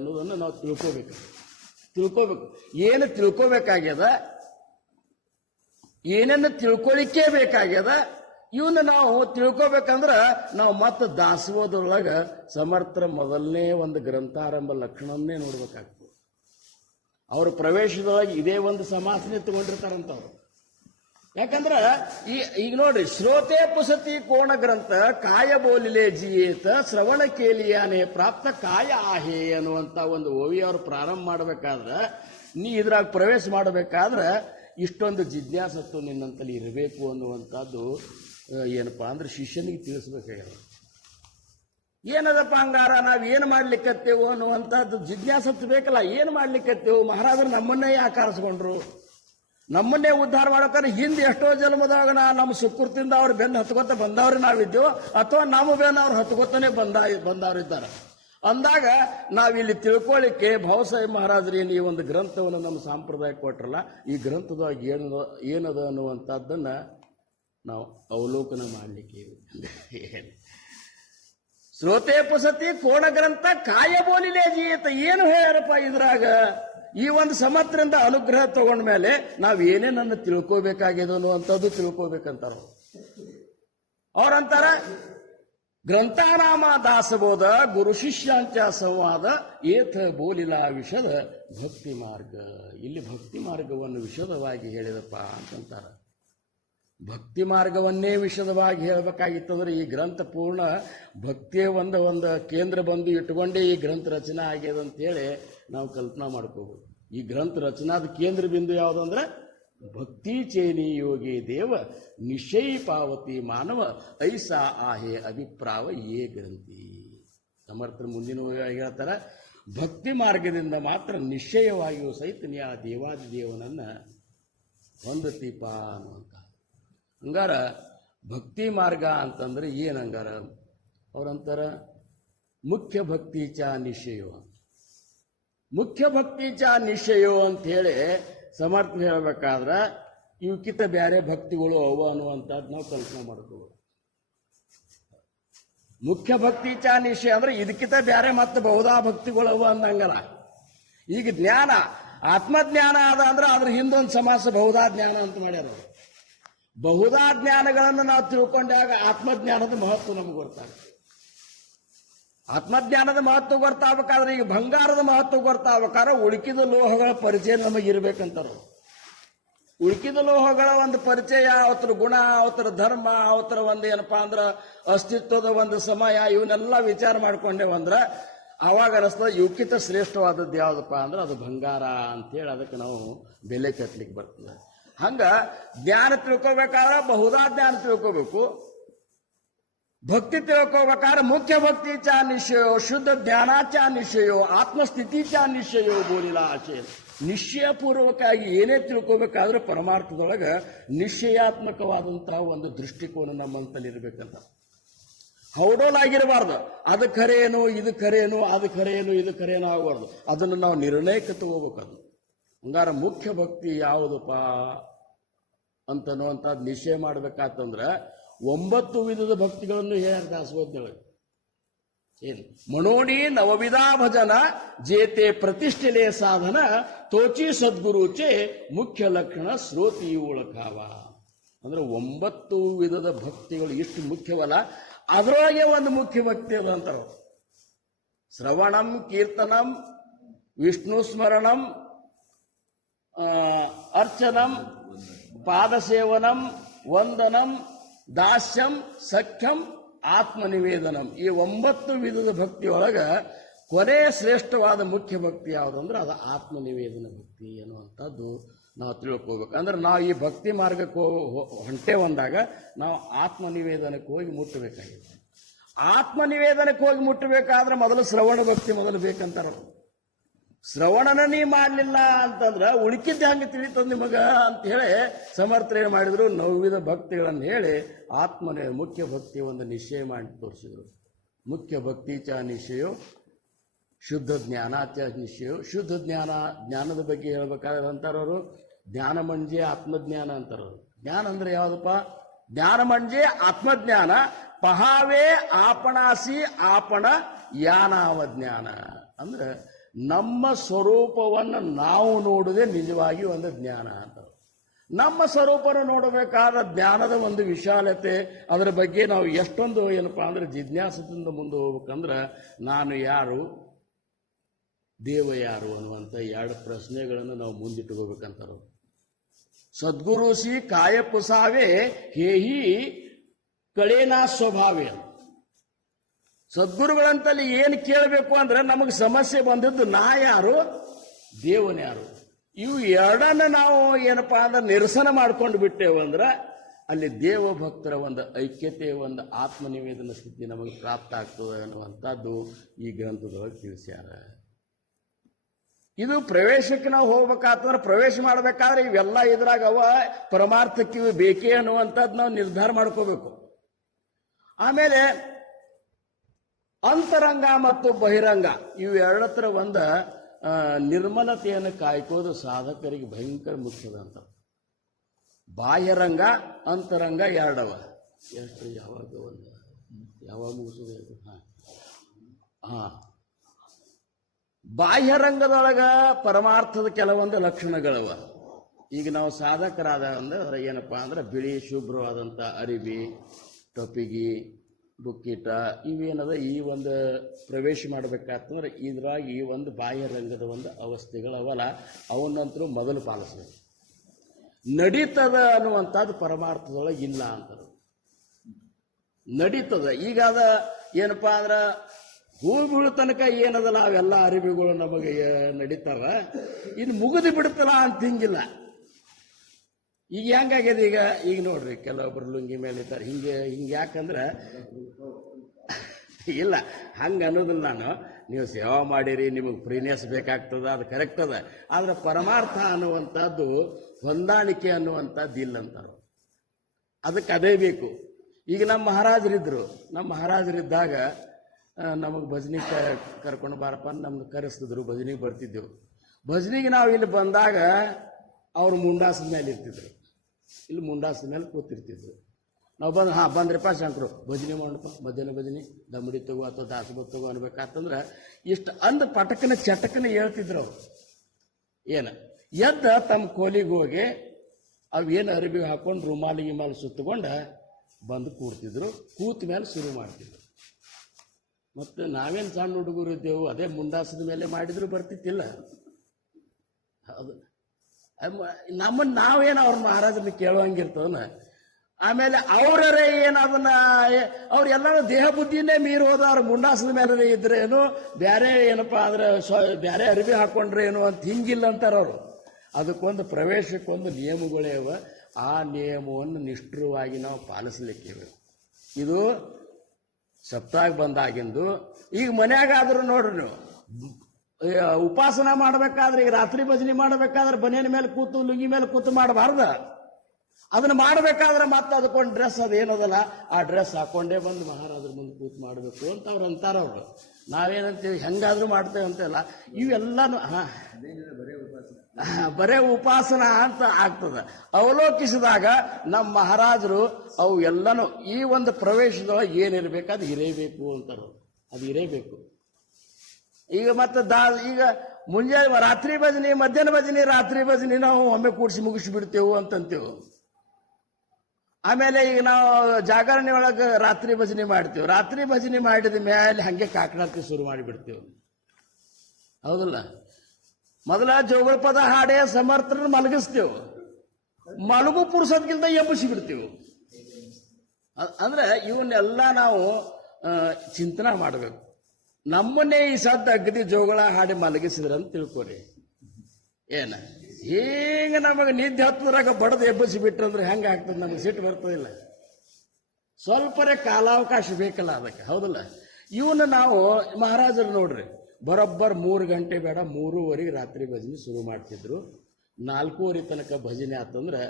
ಅನ್ನೋದನ್ನು ನಾವು ತಿಳ್ಕೋಬೇಕು. ಏನು ತಿಳ್ಕೋಬೇಕಾಗ್ಯದ, ಏನನ್ನು ತಿಳ್ಕೊಳ್ಳಿಕ್ಕೇ ಬೇಕಾಗ್ಯದ, ಇವನ್ನ ನಾವು ತಿಳ್ಕೋಬೇಕಂದ್ರೆ ನಾವು ಮತ್ತೆ ದಾಸಬೋಧದೊಳಗೆ ಸಮರ್ಥರ ಮೊದಲನೇ ಒಂದು ಗ್ರಂಥಾರಂಭ ಲಕ್ಷಣವನ್ನೇ ನೋಡ್ಬೇಕಾಗ್ತದೆ. ಅವ್ರ ಪ್ರವೇಶದೊಳಗೆ ಇದೇ ಒಂದು ಸಮಾಸನೆ ತಗೊಂಡಿರ್ತಾರಂತವ್ರು. ಯಾಕಂದ್ರೆ ಈಗ ನೋಡ್ರಿ, ಶ್ರೋತೆ ಪುಸತಿ ಕೋಣ ಗ್ರಂಥ ಕಾಯ ಬೋಲಿಲೆ ಜಿಯೇತ ಶ್ರವಣ ಕೇಲಿಯಾನೆ ಪ್ರಾಪ್ತ ಕಾಯ ಆಹೆ ಅನ್ನುವಂಥ ಒಂದು ಓವಿ ಅವರು ಪ್ರಾರಂಭ ಮಾಡಬೇಕಾದ್ರೆ, ನೀ ಇದ್ರಾಗ ಪ್ರವೇಶ ಮಾಡಬೇಕಾದ್ರೆ ಇಷ್ಟೊಂದು ಜಿಜ್ಞಾಸತ್ತು ನಿನ್ನಂತಲ್ಲಿ ಇರಬೇಕು ಅನ್ನುವಂಥದ್ದು ಏನಪ್ಪಾ ಅಂದ್ರೆ ಶಿಷ್ಯನಿಗೆ ತಿಳಿಸ್ಬೇಕಾಗ್ಯದ. ಏನದಪ್ಪ ಹಂಗಾರ ನಾವೇನು ಮಾಡ್ಲಿಕ್ಕತ್ತೇವು ಅನ್ನುವಂಥದ್ದು ಜಿಜ್ಞಾಸತ್ತು ಬೇಕಲ್ಲ. ಏನು ಮಾಡ್ಲಿಕ್ಕತ್ತೇವು? ಮಹಾರಾಜರು ನಮ್ಮನ್ನೇ ಯಾಕೆ ಆರಿಸ್ಕೊಂಡ್ರು? ನಮ್ಮನ್ನೇ ಉದ್ಧಾರ ಮಾಡೋಕೆ ಹಿಂದೆ ಎಷ್ಟೋ ಜನ್ಮದಾಗ ನಮ್ಮ ಸುಕೃತಿಯಿಂದ ಅವ್ರ ಬೆನ್ನು ಹತ್ಕೊತ ಬಂದವ್ರು ನಾವಿದ್ದೇವೆ, ಅಥವಾ ನಮ್ಮ ಬೆನ್ನು ಅವ್ರು ಹತ್ಕೊತಾನೆ ಬಂದವರಿದ್ದಾರೆ ಅಂದಾಗ ನಾವಿಲ್ಲಿ ತಿಳ್ಕೊಳ್ಳಿಕ್ಕೆ ಭಾವಸಾಹೇಬ್ ಮಹಾರಾಜರು ಏನು ಈ ಒಂದು ಗ್ರಂಥವನ್ನು ನಮ್ಮ ಸಾಂಪ್ರದಾಯ ಕೊಟ್ರಲ್ಲ, ಈ ಗ್ರಂಥದಾಗ ಏನದ ಅನ್ನುವಂಥದ್ದನ್ನು ನಾವು ಅವಲೋಕನ ಮಾಡಲಿಕ್ಕೆ. ಶ್ರೋತೆ ಪುಸತಿ ಕೋಣ ಗ್ರಂಥ ಕಾಯ ಬೋಲಿಲೆ ಜೀಯತ. ಏನು ಹೇಳ್ಯಾರಪ್ಪ ಇದ್ರಾಗ? ಈ ಒಂದು ಸಮರ್ಥರಿಂದ ಅನುಗ್ರಹ ತಗೊಂಡ ಮೇಲೆ ನಾವು ಏನೇನನ್ನು ತಿಳ್ಕೋಬೇಕಾಗಿದೆ ಅನ್ನುವಂಥದ್ದು ತಿಳ್ಕೋಬೇಕಂತಾರ ಅವ್ರಂತಾರ. ಗ್ರಂಥಾನಾಮ ದಾಸಬೋಧ ಗುರು ಶಿಷ್ಯಾಂಚ ಸಂವಾದ ಏಥ ಬೋಲಿಲ ವಿಷದ ಭಕ್ತಿ ಮಾರ್ಗ. ಇಲ್ಲಿ ಭಕ್ತಿ ಮಾರ್ಗವನ್ನು ವಿಶದವಾಗಿ ಹೇಳಿದಪ್ಪ ಅಂತಂತಾರ. ಭಕ್ತಿ ಮಾರ್ಗವನ್ನೇ ವಿಶದವಾಗಿ ಹೇಳಬೇಕಾಗಿತ್ತಂದ್ರೆ ಈ ಗ್ರಂಥ ಪೂರ್ಣ ಭಕ್ತಿಯ ಒಂದು ಕೇಂದ್ರ ಬಂದು ಇಟ್ಟುಕೊಂಡೇ ಈ ಗ್ರಂಥ ರಚನೆ ಆಗ್ಯದ ಅಂತೇಳಿ ನಾವು ಕಲ್ಪನಾ ಮಾಡ್ಕೋಬಹುದು. ಈ ಗ್ರಂಥ ರಚನಾದ ಕೇಂದ್ರ ಬಿಂದು ಯಾವುದಂದ್ರೆ ಭಕ್ತಿ ಚೇನಿ ಯೋಗಿ ದೇವ ನಿಶ್ಚಯ ಪಾವತಿ ಮಾನವ ಐಸಾ ಆಹೆ ಅಭಿಪ್ರಾವ ಏ ಗ್ರಂಥಿ. ಸಮರ್ಥರು ಮುಂದಿನ ಹೇಳ್ತಾರ, ಭಕ್ತಿ ಮಾರ್ಗದಿಂದ ಮಾತ್ರ ನಿಶ್ಚಯವಾಗಿಯೂ ಸಹಿತ ನೀ ಆ ದೇವಾದಿ ದೇವನನ್ನ ಹೊಂದತೀಪ ಅನ್ನುವಂತ. ಹಂಗಾರ ಭಕ್ತಿ ಮಾರ್ಗ ಅಂತಂದ್ರೆ ಏನಂಗಾರ ಅವ್ರಂತಾರ, ಮುಖ್ಯ ಭಕ್ತಿ ಚ ನಿಶ್ಚಯೋ. ಮುಖ್ಯ ಭಕ್ತಿ ಚ ನಿಶ್ಚಯೋ ಅಂತ ಹೇಳಿ ಸಮರ್ಥ ಹೇಳಬೇಕಾದ್ರೆ ಇವಕ್ಕಿಂತ ಬೇರೆ ಭಕ್ತಿಗಳು ಅವ ಅನ್ನುವಂಥದ್ದು ನಾವು ಕಲ್ಪನೆ ಮಾಡ್ಕೋಬೋದು. ಮುಖ್ಯ ಭಕ್ತಿ ಚ ನಿಶ್ಚಯ ಅಂದ್ರೆ ಇದಕ್ಕಿಂತ ಬೇರೆ ಮತ್ತೆ ಬಹುದಾ ಭಕ್ತಿಗಳು ಅವ ಅಂದಂಗಲ್ಲ. ಈಗ ಜ್ಞಾನ ಆತ್ಮಜ್ಞಾನ ಅದ ಅಂದ್ರೆ ಅದ್ರ ಹಿಂದೊಂದು ಸಮಾಸ ಬಹುದಾ ಜ್ಞಾನ ಅಂತ ಮಾಡ್ಯಾರ. ಬಹುದಾ ಜ್ಞಾನಗಳನ್ನು ನಾವು ತಿಳ್ಕೊಂಡಾಗ ಆತ್ಮಜ್ಞಾನದ ಮಹತ್ವ ನಮ್ಗೆ ಗೊತ್ತಾಗುತ್ತೆ. ಆತ್ಮಜ್ಞಾನದ ಮಹತ್ವ ಗೊತ್ತಾಗಬೇಕಾದ್ರೆ, ಈಗ ಬಂಗಾರದ ಮಹತ್ವ ಗೊತ್ತಾಗಬೇಕಾದ್ರೆ ಉಳುಕಿದ ಲೋಹಗಳ ಪರಿಚಯ ನಮಗಿರ್ಬೇಕಂತಾರ. ಉಳುಕಿದ ಲೋಹಗಳ ಒಂದು ಪರಿಚಯ, ಅವತರ ಗುಣ, ಅವತರ ಧರ್ಮ, ಅವತರ ಒಂದು ಏನಪ್ಪಾ ಅಂದ್ರೆ ಅಸ್ತಿತ್ವದ ಒಂದು ಸಮಯ, ಇವನ್ನೆಲ್ಲ ವಿಚಾರ ಮಾಡ್ಕೊಂಡೇವಂದ್ರೆ ಅವಾಗ ಅನಿಸ್ತದೆ ಇವಕ್ಕಿಂತ ಶ್ರೇಷ್ಠವಾದದ್ದು ಯಾವುದಪ್ಪ ಅಂದ್ರೆ ಅದು ಬಂಗಾರ ಅಂತೇಳಿ ಅದಕ್ಕೆ ನಾವು ಬೆಲೆ ಕಟ್ಟಲಿಕ್ಕೆ ಬರ್ತದೆ. ಹಂಗ ಜ್ಞಾನ ತಿಳ್ಕೋಬೇಕಾದ್ರೆ ಬಹುದಾ ಜ್ಞಾನ ತಿಳ್ಕೋಬೇಕು. ಭಕ್ತಿ ತಿಳ್ಕೋಬೇಕಾದ್ರೆ ಮುಖ್ಯ ಭಕ್ತಿ ಚ ನಿಶ್ಚಯೋ, ಶುದ್ಧ ಜ್ಞಾನ ಚ ನಿಶ್ಚಯೋ, ಆತ್ಮಸ್ಥಿತಿ ಚ ನಿಶ್ಚಯೋ ಬೋಲಿಲ ಆಶಯ. ನಿಶ್ಚಯಪೂರ್ವಕವಾಗಿ ಏನೇ ತಿಳ್ಕೋಬೇಕಾದ್ರೆ ಪರಮಾರ್ಥದೊಳಗೆ ನಿಶ್ಚಯಾತ್ಮಕವಾದಂತಹ ಒಂದು ದೃಷ್ಟಿಕೋನ ನಮ್ಮಂತಲ್ಲಿ ಇರಬೇಕಂತ. ಹೌಡೋಲಾಗಿರಬಾರ್ದು. ಅದು ಖರೇನು, ಇದು ಖರೇನು, ಅದು ಖರೇನು, ಇದು ಖರೇನು ಆಗಬಾರ್ದು. ಅದನ್ನು ನಾವು ನಿರ್ಣಯಕ್ಕೆ ತಗೋಬೇಕದು. ಹಂಗಾರ ಮುಖ್ಯ ಭಕ್ತಿ ಯಾವುದಪ್ಪ ಅಂತನ್ನುವಂಥದ್ದು ನಿಶ್ಚಯ ಮಾಡ್ಬೇಕಾತಂದ್ರೆ 9 ವಿಧದ ಭಕ್ತಿಗಳನ್ನು ಹೇಳ್ಯಾರ ದಾಸಬೋಧನೊಳಗೆ. ಏನು ಮನೋಡಿ ನವವಿಧಾ ಭಜನ ಜೇತೆ ಪ್ರತಿಷ್ಠೆಲೆ ಸಾಧನ ತೋಚಿ ಸದ್ಗುರುಚೆ ಮುಖ್ಯ ಲಕ್ಷಣ ಶ್ರೋತಿ ಉಳಕಾವ. ಅಂದ್ರೆ 9 ವಿಧದ ಭಕ್ತಿಗಳು ಇಷ್ಟು ಮುಖ್ಯವಲ್ಲ, ಅದರೊಳಗೆ ಒಂದು ಮುಖ್ಯ ಭಕ್ತಿ ಅದ ಅಂತಾರೆ. ಶ್ರವಣಂ ಕೀರ್ತನಂ ವಿಷ್ಣು ಸ್ಮರಣಂ ಅರ್ಚನಂ ಪಾದಸೇವನಂ ವಂದನಂ ದಾಸ್ಯಂ ಸಖ್ಯಂ ಆತ್ಮನಿವೇದನಂ. ಈ 9 ವಿಧದ ಭಕ್ತಿಯೊಳಗ ಕೊನೆ ಶ್ರೇಷ್ಠವಾದ ಮುಖ್ಯ ಭಕ್ತಿ ಯಾವುದಂದ್ರೆ ಅದು ಆತ್ಮನಿವೇದನ ಭಕ್ತಿ ಅನ್ನುವಂಥದ್ದು ನಾವು ತಿಳ್ಕೋಬೇಕು. ಅಂದ್ರೆ ನಾವು ಈ ಭಕ್ತಿ ಮಾರ್ಗಕ್ಕೆ ಹೊಂಟೆ ಬಂದಾಗ ನಾವು ಆತ್ಮನಿವೇದನಕ್ಕೆ ಹೋಗಿ ಮುಟ್ಟಬೇಕಾಗಿದೆ. ಆತ್ಮನಿವೇದನಕ್ಕೆ ಹೋಗಿ ಮುಟ್ಟಬೇಕಾದ್ರೆ ಮೊದಲು ಶ್ರವಣ ಭಕ್ತಿ ಮೊದಲು ಬೇಕಂತಾರ. ಶ್ರವಣನ ನೀ ಮಾಡಲಿಲ್ಲ ಅಂತಂದ್ರೆ ಉಳಿಕಿದ್ದ ಹಂಗೆ ತಿಳಿತದ ನಿಮಗ ಅಂತ ಹೇಳಿ ಸಮರ್ಥರು ಏನು ಮಾಡಿದ್ರು, 9 ವಿಧ ಭಕ್ತಿಗಳನ್ನು ಹೇಳಿ ಮುಖ್ಯ ಭಕ್ತಿ ಒಂದು ನಿಶ್ಚಯ ಮಾಡಿ ತೋರಿಸಿದ್ರು. ಮುಖ್ಯ ಭಕ್ತಿ ಚ ನಿಶ್ಚಯೋ ಶುದ್ಧ ಜ್ಞಾನ ಚ ನಿಶ್ಚಯೋ. ಶುದ್ಧ ಜ್ಞಾನದ ಬಗ್ಗೆ ಹೇಳ್ಬೇಕಾದ್ರೆ ಅಂತಾರವರು ಜ್ಞಾನ ಮಂಜೆ ಆತ್ಮಜ್ಞಾನ ಅಂತಾರವರು. ಜ್ಞಾನ ಅಂದ್ರೆ ಯಾವುದಪ್ಪ? ಜ್ಞಾನ ಮಂಜೆ ಆತ್ಮಜ್ಞಾನ, ಪಹಾವೇ ಆಪಣಾಸಿ ಆಪಣ ಯಾನಾವ ಜ್ಞಾನ. ಅಂದ್ರೆ ನಮ್ಮ ಸ್ವರೂಪವನ್ನು ನಾವು ನೋಡುವುದೇ ನಿಜವಾಗಿ ಒಂದು ಜ್ಞಾನ ಅಂತ. ನಮ್ಮ ಸ್ವರೂಪನ ನೋಡಬೇಕಾದ ಜ್ಞಾನದ ಒಂದು ವಿಶಾಲತೆ, ಅದರ ಬಗ್ಗೆ ನಾವು ಎಷ್ಟೊಂದು ಏನಪ್ಪಾ ಅಂದ್ರೆ ಜಿಜ್ಞಾಸದಿಂದ ಮುಂದೆ ಹೋಗ್ಬೇಕಂದ್ರೆ ನಾನು ಯಾರು, ದೇವ ಯಾರು ಅನ್ನುವಂಥ 2 ಪ್ರಶ್ನೆಗಳನ್ನು ನಾವು ಮುಂದಿಟ್ಟುಕೋಬೇಕಂತಾರ. ಸದ್ಗುರುಸಿ ಕಾಯಪುಸಾವೇ ಹೇಹಿ ಕಳೇನಾ ಸ್ವಭಾವೇ. ಸದ್ಗುರುಗಳಂತಲ್ಲಿ ಏನು ಕೇಳಬೇಕು ಅಂದ್ರೆ ನಮಗೆ ಸಮಸ್ಯೆ ಬಂದದ್ದು ನಾ ಯಾರು, ದೇವನ ಯಾರು, ಇವು ಎರಡನ್ನ ನಾವು ಏನಪ್ಪಾ ಅಂದ್ರೆ ನಿರಸನ ಮಾಡ್ಕೊಂಡು ಬಿಟ್ಟೇವಂದ್ರೆ ಅಲ್ಲಿ ದೇವಭಕ್ತರ ಒಂದು ಐಕ್ಯತೆ, ಒಂದು ಆತ್ಮನಿವೇದನ ಸ್ಥಿತಿ ನಮಗೆ ಪ್ರಾಪ್ತ ಆಗ್ತದೆ ಅನ್ನುವಂಥದ್ದು ಈ ಗ್ರಂಥದೊಳಗೆ ತಿಳಿಸ್ಯಾರ. ಇದು ಪ್ರವೇಶಕ್ಕೆ ನಾವು ಹೋಗ್ಬೇಕಾದ್ರೆ, ಪ್ರವೇಶ ಮಾಡಬೇಕಾದ್ರೆ ಇವೆಲ್ಲ ಇದ್ರಾಗ ಅವ ಪರಮಾರ್ಥಕ್ಕೆ ಇವು ಬೇಕೇ ಅನ್ನುವಂಥದ್ದು ನಾವು ನಿರ್ಧಾರ ಮಾಡ್ಕೋಬೇಕು. ಆಮೇಲೆ ಅಂತರಂಗ ಮತ್ತು ಬಹಿರಂಗ ಇವೆರಡತ್ರ ಒಂದು ನಿರ್ಮಲತೆಯನ್ನು ಕಾಯ್ಕೋದು ಸಾಧಕರಿಗೆ ಭಯಂಕರ ಮುಖ್ಯದ ಅಂತ. ಬಾಹ್ಯರಂಗ ಅಂತರಂಗ ಎರಡವ. ಎಷ್ಟು ಯಾವಾಗ ಮುಗಿಸೋದು? ಬಾಹ್ಯರಂಗದೊಳಗ ಪರಮಾರ್ಥದ ಕೆಲವೊಂದು ಲಕ್ಷಣಗಳವ. ಈಗ ನಾವು ಸಾಧಕರಾದ ಅಂದ್ರೆ ಏನಪ್ಪಾ ಅಂದ್ರೆ ಬಿಳಿ ಶುಭ್ರವಾದಂಥ ಅರಿವಿ, ಟೊಪಿಗಿ, ಬುಕ್ಕಿಟ ಇವೇನದ ಈ ಒಂದು ಪ್ರವೇಶ ಮಾಡಬೇಕಾತಂದ್ರೆ ಇದ್ರಾಗ ಈ ಒಂದು ಬಾಹ್ಯರಂಗದ ಒಂದು ಅವಸ್ಥೆಗಳವಲ್ಲ, ಅವನ್ನಂತರೂ ಮೊದಲು ಪಾಲಿಸ್ಬೇಕು. ನಡೀತದ ಅನ್ನುವಂಥದ್ದು ಪರಮಾರ್ಥದೊಳಗೆ ಇಲ್ಲ ಅಂತಾರೆ. ನಡೀತದ ಈಗ ಅದ ಏನಪ್ಪಾ ಅಂದ್ರೆ ಹೂ ಬೀಳೋ ತನಕ ಏನದಲ್ಲ ಅವೆಲ್ಲ ಅರಿವಿಗಳು ನಮಗೆ ನಡೀತಾವ, ಇನ್ನು ಮುಗಿದು ಬಿಡ್ತಲ್ಲ ಅಂತ ಹಿಂಗಿಲ್ಲ. ಈಗ ಹೆಂಗಾಗ್ಯದ ಈಗ ನೋಡ್ರಿ, ಕೆಲವೊಬ್ರು ಲುಂಗಿ ಮೇಲೆ ಇದ್ದಾರೆ ಹಿಂಗೆ ಯಾಕಂದ್ರೆ ಇಲ್ಲ ಹಂಗೆ ಅನ್ನೋದಿಲ್ಲ ನಾನು. ನೀವು ಸೇವಾ ಮಾಡಿರಿ, ನಿಮಗೆ ಫ್ರೀನೆಸ್ ಬೇಕಾಗ್ತದ, ಅದು ಕರೆಕ್ಟ್ ಅದ. ಆದ್ರೆ ಪರಮಾರ್ಥ ಅನ್ನುವಂಥದ್ದು ಹೊಂದಾಣಿಕೆ ಅನ್ನುವಂಥದ್ದು ಇಲ್ಲ ಅಂತಾರೆ. ಅದಕ್ಕೆ ಅದೇ ಬೇಕು. ಈಗ ನಮ್ಮ ಮಹಾರಾಜರಿದ್ದಾಗ ನಮಗೆ ಭಜನಿ ಕರ್ಕೊಂಡು ಬಾರಪ್ಪ ನಮ್ಗೆ ಕರೆಸ್ತಿದ್ರು, ಭಜನಿಗೆ ಬರ್ತಿದ್ದೆವು. ಭಜನಿಗೆ ನಾವು ಇಲ್ಲಿ ಬಂದಾಗ ಅವ್ರು ಮುಂಡಾಸದ ಮೇಲೆ ಇರ್ತಿದ್ರು, ಇಲ್ಲಿ ಮುಂಡಾಸದ ಮೇಲೆ ಕೂತಿರ್ತಿದ್ರು. ನಾವು ಬಂದ್ರಪ್ಪ ಶಂಕರು ಭಜನೆ ಮಾಡಪ್ಪ, ಮಧ್ಯಾಹ್ನ ಭಜನೆ ದಮಡಿ ತಗೋ ಅಥವಾ ದಾಸಬೋಧ ತಗೋ ಅನ್ಬೇಕಂತಂದ್ರೆ ಇಷ್ಟು ಅಂದ ಪಟಕನ ಚಟಕನ ಹೇಳ್ತಿದ್ರು. ಅವ್ರು ಎದ್ದ ತಮ್ಮ ಕೋಲಿಗೆ ಹೋಗಿ ಅವೇನು ಅರಿವಿ ಹಾಕೊಂಡು ರುಮಾಲಿಗೆ ಮೇಲೆ ಸುತ್ತಕೊಂಡು ಬಂದು ಕೂರ್ತಿದ್ರು. ಕೂತ ಮೇಲೆ ಶುರು ಮಾಡ್ತಿದ್ರು. ಮತ್ತು ನಾವೇನು ಸಣ್ಣ ಹುಡುಗರು ಇದ್ದೇವು, ಅದೇ ಮುಂಡಾಸದ ಮೇಲೆ ಮಾಡಿದ್ರು ಬರ್ತಿತ್ತಿಲ್ಲ. ಹೌದು, ನಮ್ಮನ್ನು ನಾವೇನು ಅವ್ರ ಮಹಾರಾಜರನ್ನ ಕೇಳುವಂಗಿರ್ತವನ. ಆಮೇಲೆ ಅವರೇ ಏನು ಅದನ್ನ ಅವ್ರೆಲ್ಲರೂ ದೇಹ ಬುದ್ಧಿನೇ ಮೀರಿ ಹೋದ, ಅವ್ರ ಮುಂಡಾಸದ ಮೇಲೆ ಇದ್ರೇನು ಬೇರೆ ಏನಪ್ಪ ಅಂದ್ರೆ ಬೇರೆ ಅರಿವಿ ಹಾಕೊಂಡ್ರೇನು ಅಂತ ಹಿಂಗಿಲ್ಲ ಅಂತಾರೆ ಅವರು. ಅದಕ್ಕೊಂದು ಪ್ರವೇಶಕ್ಕೊಂದು ನಿಯಮಗಳೇ ಅವ. ಆ ನಿಯಮವನ್ನು ನಿಷ್ಠುರವಾಗಿ ನಾವು ಪಾಲಿಸಲಿಕ್ಕಿವೆ. ಇದು ಸಪ್ತಾಹ ಬಂದಾಗಿಂದು. ಈಗ ಮನ್ಯಾಗಾದ್ರೂ ನೋಡ್ರಿ, ನೀವು ಉಪಾಸನ ಮಾಡಬೇಕಾದ್ರೆ, ಈಗ ರಾತ್ರಿ ಭಜನೆ ಮಾಡಬೇಕಾದ್ರೆ ಬನಿಯನ ಮೇಲೆ ಕೂತು ಲುಂಗಿ ಮೇಲೆ ಕೂತು ಮಾಡಬಾರ್ದ. ಅದನ್ನ ಮಾಡಬೇಕಾದ್ರೆ ಮತ್ತೆ ಅದಕ್ಕೊಂದು ಡ್ರೆಸ್ ಅದೇನದಲ್ಲ ಆ ಡ್ರೆಸ್ ಹಾಕೊಂಡೇ ಬಂದು ಮಹಾರಾಜರ ಮುಂದೆ ಕೂತು ಮಾಡಬೇಕು ಅಂತ ಅವ್ರು ಅಂತಾರವ್ರು. ನಾವೇನಂತೀವಿ ಹೆಂಗಾದ್ರೂ ಮಾಡ್ತೇವೆ ಅಂತೆಲ್ಲ. ಇವೆಲ್ಲಾನು ಬರೇ ಉಪಾಸನ ಅಂತ ಆಗ್ತದ. ಅವಲೋಕಿಸಿದಾಗ ನಮ್ಮ ಮಹಾರಾಜರು ಅವು ಎಲ್ಲನೂ ಈ ಒಂದು ಪ್ರವೇಶದೊಳಗೆ ಏನಿರಬೇಕು ಅದು ಇರೇಬೇಕು ಅಂತಾರ. ಅದು ಇರೇಬೇಕು. ಈಗ ಮತ್ತೆ ಈಗ ಮುಂಜಾನೆ ರಾತ್ರಿ ಭಜನೆ, ಮಧ್ಯಾಹ್ನ ಭಜನೆ, ರಾತ್ರಿ ಭಜನೆ ನಾವು ಒಮ್ಮೆ ಕೂಡಿಸಿ ಮುಗಿಸಿಬಿಡ್ತೇವೆ ಅಂತಂತೇವೆ. ಆಮೇಲೆ ಈಗ ನಾವು ಜಾಗರಣೆ ಒಳಗೆ ರಾತ್ರಿ ಭಜನೆ ಮಾಡ್ತೇವೆ. ರಾತ್ರಿ ಭಜನೆ ಮಾಡಿದ ಮೇಲೆ ಹಂಗೆ ಕಾಕಡಾರ್ತಿ ಶುರು ಮಾಡಿಬಿಡ್ತೇವೆ. ಹೌದಲ್ಲ? ಮೊದಲ ಜೋಗಳ ಪದ ಹಾಡೇ ಸಮರ್ಥರನ್ನು ಮಲಗಿಸ್ತೇವೆ. ಮಲಗು ಪುರುಷದ್ಗಿಂತ ಎಬ್ಬಿಸಿ ಬಿಡ್ತೇವೆ. ಅಂದ್ರೆ ಇವನ್ನೆಲ್ಲ ನಾವು ಚಿಂತನೆ ಮಾಡಬೇಕು. ನಮ್ಮನ್ನೇ ಈ ಸದ್ದು ಅಗದಿ ಜೋಗಳ ಹಾಡಿ ಮಲಗಿಸಿದ್ರ ಅಂತ ತಿಳ್ಕೊರಿ. ಏನ ಈಗ ನಮಗೆ ನಿದ್ದೆ ಹತ್ತದ್ರಾಗ ಬಡದು ಎಬ್ಬಿಸಿ ಬಿಟ್ರಂದ್ರೆ ಹೆಂಗೆ ಆಗ್ತದೆ? ನಮಗೆ ಸಿಟ್ಟು ಬರ್ತದಿಲ್ಲ. ಸ್ವಲ್ಪರೇ ಕಾಲಾವಕಾಶ ಬೇಕಲ್ಲ ಅದಕ್ಕೆ. ಹೌದಲ್ಲ? ಇವನ್ನ ನಾವು ಮಹಾರಾಜರು ನೋಡ್ರಿ, ಬರೋಬ್ಬರ್ 3 ಗಂಟೆ ಬೇಡ 3:30 ರಾತ್ರಿ ಭಜನೆ ಶುರು ಮಾಡ್ತಿದ್ರು. 4:30 ತನಕ ಭಜನೆ ಆತಂದ್ರೆ